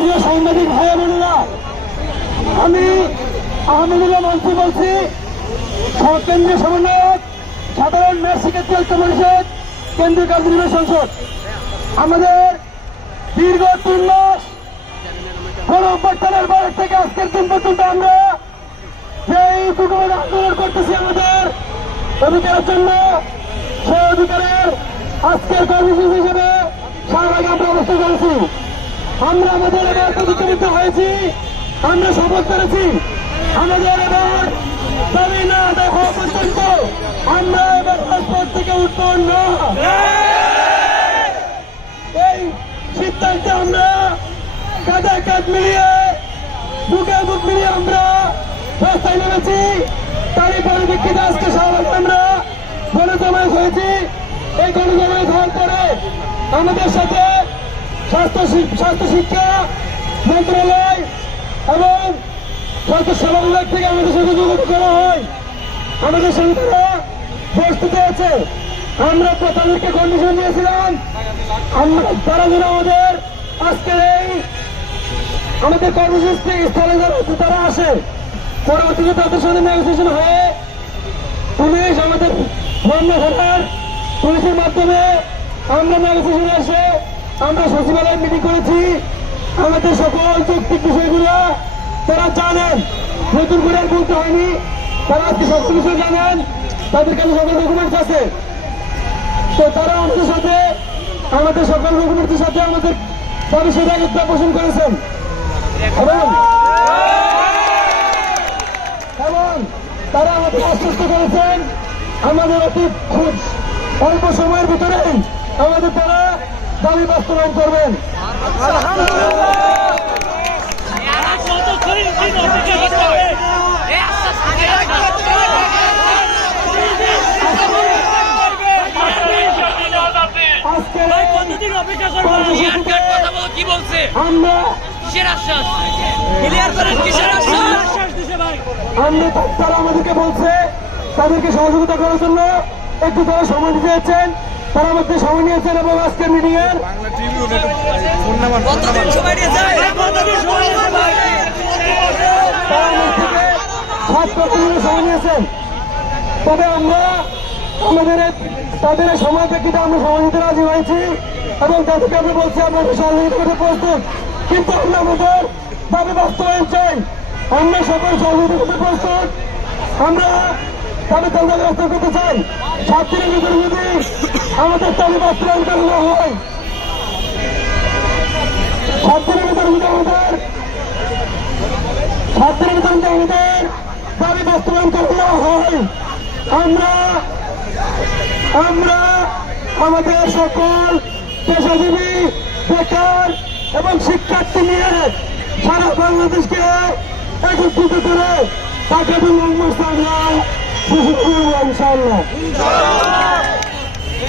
প্রিয় সাংবাদিক ভাই বোনেরা, আমি আহমেদুল্লাহ মন্ত্রী বলছি কেন্দ্রীয় সমন্বয়ক, সাধারণ মেয়র শিক্ষার্থী ঐক্য পরিষদ, কেন্দ্রীয় কার্যনির্বাহী সংসদ। আমাদের দীর্ঘ তিন মাস গণ অভ্যর্থনের বাইরে থেকে আজকের দিন পর্যন্ত আমরা যেই দুটোর আন্দোলন করতেছি, আমাদের অধিকারের জন্য, সেই অধিকারের আজকের কর্মসূচি হিসেবে সারা আমরা অবস্থা করেছি। আমরা আমাদের এবার প্রতিযোগিতা হয়েছি। আমরা শপথ করেছি। আমাদের এবার দাবি না আদায় পর্যন্ত। আমরা এবার রাজপথ থেকে উঠব না এই সিদ্ধান্তে আমরা কাঁধে কাঁধ মিলিয়ে, বুকে বুক মিলিয়ে আমরা রাস্তায় নেমেছি। তারই পরিপ্রেক্ষিতে আজকে সবাই আমরা গণজমায়েত হয়েছি। এই গণজমায়েত হওয়ার পরে আমাদের সাথে স্বাস্থ্য স্বাস্থ্য শিক্ষা মন্ত্রণালয় এবং স্বাস্থ্য সেবা বিভাগ থেকে আমাদের সাথে যোগাযোগ করা হয়। আমাদের সঙ্গে প্রস্তুত আছে। আমরা তাদেরকে কন্ডিশন দিয়েছিলাম। আমরা তারা যেন আমাদের আজকের এই আমাদের কর্মসূচি স্থলে তারা আসে। পরবর্তীতে তাদের সাথে নেগোসিয়েশন হয়ে পুলিশ আমাদের বন্য থানার পুলিশের মাধ্যমে আমরা নেগোসিয়েশনে এসে আমরা সচিবালয়ে মিটিং করেছি। আমাদের সকল যৌক্তিক বিষয়গুলো তারা জানেন। নতুন করে বলতে হয়নি। তারা আজকে সকল বিষয় জানেন। তাদের কাছে সকল ডকুমেন্টস আছে। তো তারা আমাদের সাথে, আমাদের সকল ডকুমেন্টের সাথে আমাদের দাবি সেটা পোষণ করেছেন। এবং এবং তারা আমাদের আশ্বস্ত করেছেন, আমাদের অতি খুব অল্প সময়ের ভিতরেই আমাদের তারা দাবি বাস্তবায়ন করবেন। আমাদেরকে বলছে তাদেরকে সহযোগিতা করার জন্য একটু তারা সময় দিতে তারা আমাদের সময় নিয়েছেন এবং মিটিং এর সময় সময় নিয়েছেন। তবে আমরা আমাদের তাদের সময় প্রেক্ষিতে আমরা সময় দিতে রাজি হয়েছি এবং তাদেরকে আমরা বলছি আমরা সহযোগিতা করতে প্রস্তুত। কিন্তু আমরা আমাদের দাবি বাস্তবায়ন চাই। আমরা সকল সহযোগিতা করতে প্রস্তুত। আমরা দাবি তাদের বাস্তব করতে চাই। দিনের ভিতরে যদি আমাদের দাবি বাস্তবায়ন করানো হয় ছাত্রের আমরা আমাদের সকল পেশাজীবী, বেকার এবং শিক্ষার্থী নিয়ে সারা বাংলাদেশকে একত্রিত করে তাকে Tuhan Insya Allah. Insya Allah.